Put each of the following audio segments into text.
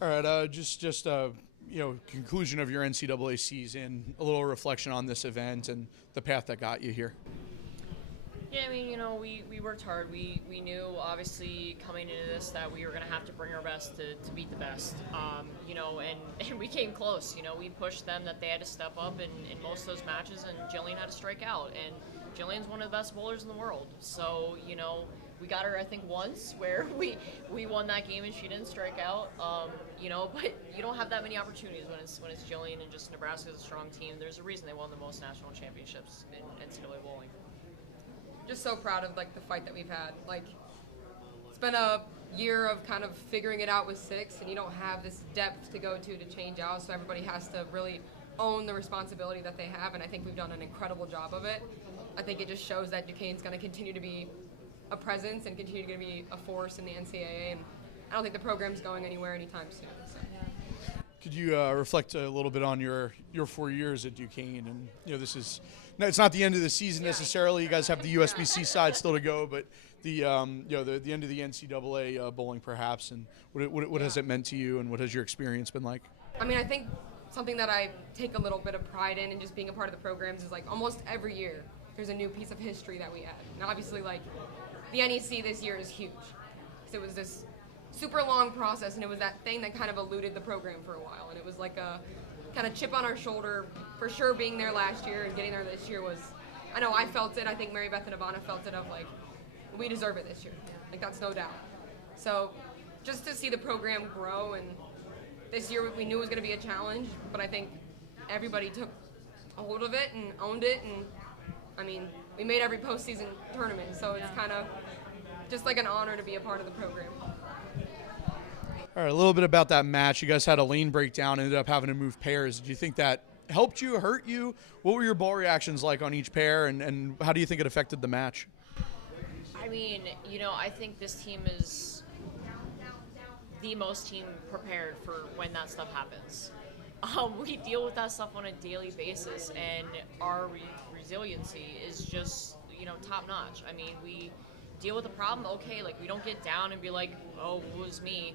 All right, conclusion of your NCAA season, a little reflection on this event and the path that got you here. Yeah, I mean, we worked hard. We knew, obviously, coming into this that we were going to have to bring our best to beat the best. And we came close. We pushed them that they had to step up in most of those matches, and Jillian had to strike out. And Jillian's one of the best bowlers in the world. So, we got her, I think, once where we won that game and she didn't strike out. But you don't have that many opportunities when it's Jillian, and just Nebraska's a strong team. There's a reason they won the most national championships in NCAA bowling. Just so proud of the fight that we've had. It's been a year of kind of figuring it out with 6, and you don't have this depth to go to change out, so everybody has to really own the responsibility that they have, and I think we've done an incredible job of it. I think it just shows that Duquesne's going to continue to be a presence and continue to be a force in the NCAA, and I don't think the program's going anywhere anytime soon. So. Could you reflect a little bit on your 4 years at Duquesne? And it's not the end of the season necessarily. You guys have the USBC side still to go, but the end of the NCAA bowling perhaps. And what has it meant to you, and what has your experience been like? I mean, I think something that I take a little bit of pride in, and just being a part of the programs, is almost every year there's a new piece of history that we add. And obviously, the NEC this year is huge, because it was this super long process, and it was that thing that kind of eluded the program for a while, and it was like a kind of chip on our shoulder for sure. Being there last year and getting there this year was, I know I felt it, I think Mary Beth and Ivana felt it, of we deserve it this year, that's no doubt. So just to see the program grow, and this year we knew it was going to be a challenge, but I think everybody took a hold of it and owned it, and I mean, we made every postseason tournament, so it's kind of just an honor to be a part of the program. All right, a little bit about that match. You guys had a lane breakdown, ended up having to move pairs. Did you think that helped you, hurt you? What were your ball reactions like on each pair, and how do you think it affected the match? I mean, I think this team is the most team prepared for when that stuff happens. We deal with that stuff on a daily basis, and our resiliency is just, top notch. I mean, we deal with the problem, okay, we don't get down and be like, oh, it was me.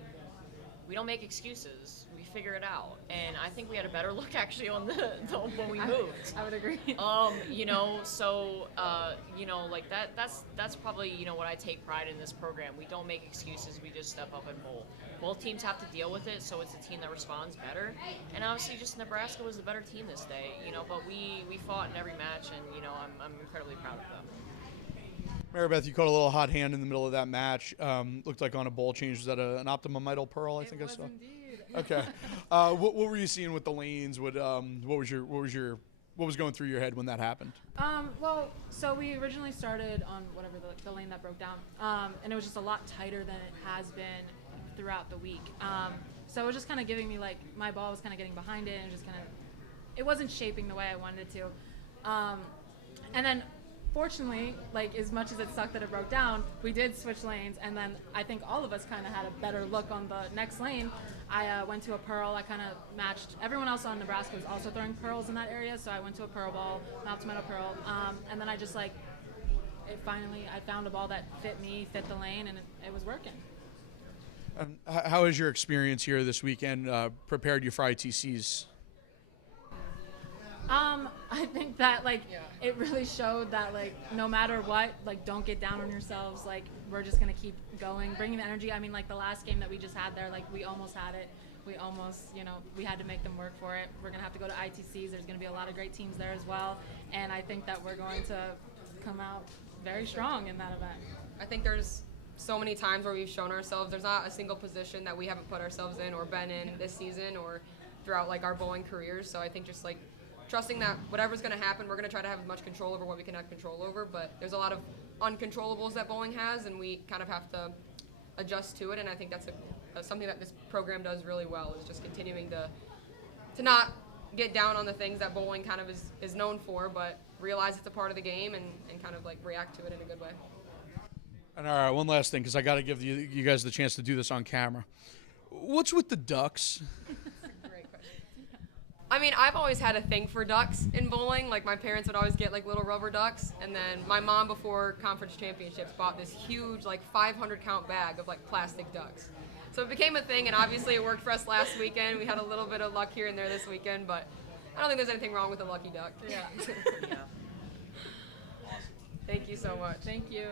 We don't make excuses. We figure it out, and I think we had a better look actually on the when we moved. I would agree. That's probably what I take pride in this program. We don't make excuses. We just step up and bowl. Both teams have to deal with it, so it's a team that responds better. And obviously, just Nebraska was the better team this day. But we fought in every match, and I'm incredibly proud of them. Mary Beth, you caught a little hot hand in the middle of that match. Looked like on a bowl change. Was that an Optimum Idol Pearl? I think I saw. Indeed. Okay. What were you seeing with the lanes? What was going through your head when that happened? So we originally started on whatever the lane that broke down, and it was just a lot tighter than it has been throughout the week. So it was just kind of giving me my ball was kind of getting behind it, and just kind of it wasn't shaping the way I wanted it to. And then, fortunately, as much as it sucked that it broke down, we did switch lanes, and then I think all of us kind of had a better look on the next lane. I went to a pearl. I kind of matched. Everyone else on Nebraska was also throwing pearls in that area, so I went to a pearl ball, an Optimum pearl, and then I just I found a ball that fit me, fit the lane, and it was working. How has your experience here this weekend prepared you for ITCs? I think that it really showed that no matter what, don't get down on yourselves. We're just gonna keep going, bringing the energy. I mean, the last game that we just had there, we almost had it. We almost, we had to make them work for it. We're gonna have to go to ITCs. There's gonna be a lot of great teams there as well, and I think that we're going to come out very strong in that event. I think there's so many times where we've shown ourselves. There's not a single position that we haven't put ourselves in or been in this season or throughout our bowling careers. So I think just trusting that whatever's going to happen, we're going to try to have as much control over what we can have control over, but there's a lot of uncontrollables that bowling has, and we kind of have to adjust to it, and I think that's something that this program does really well, is just continuing to not get down on the things that bowling kind of is known for, but realize it's a part of the game and kind of react to it in a good way. And all right, one last thing, because I got to give you guys the chance to do this on camera. What's with the ducks? I mean, I've always had a thing for ducks in bowling. My parents would always get little rubber ducks, and then my mom, before conference championships, bought this huge 500 count bag of plastic ducks. So it became a thing, and obviously it worked for us last weekend. We had a little bit of luck here and there this weekend, but I don't think there's anything wrong with a lucky duck. Yeah. Yeah. Thank you so much. Thank you.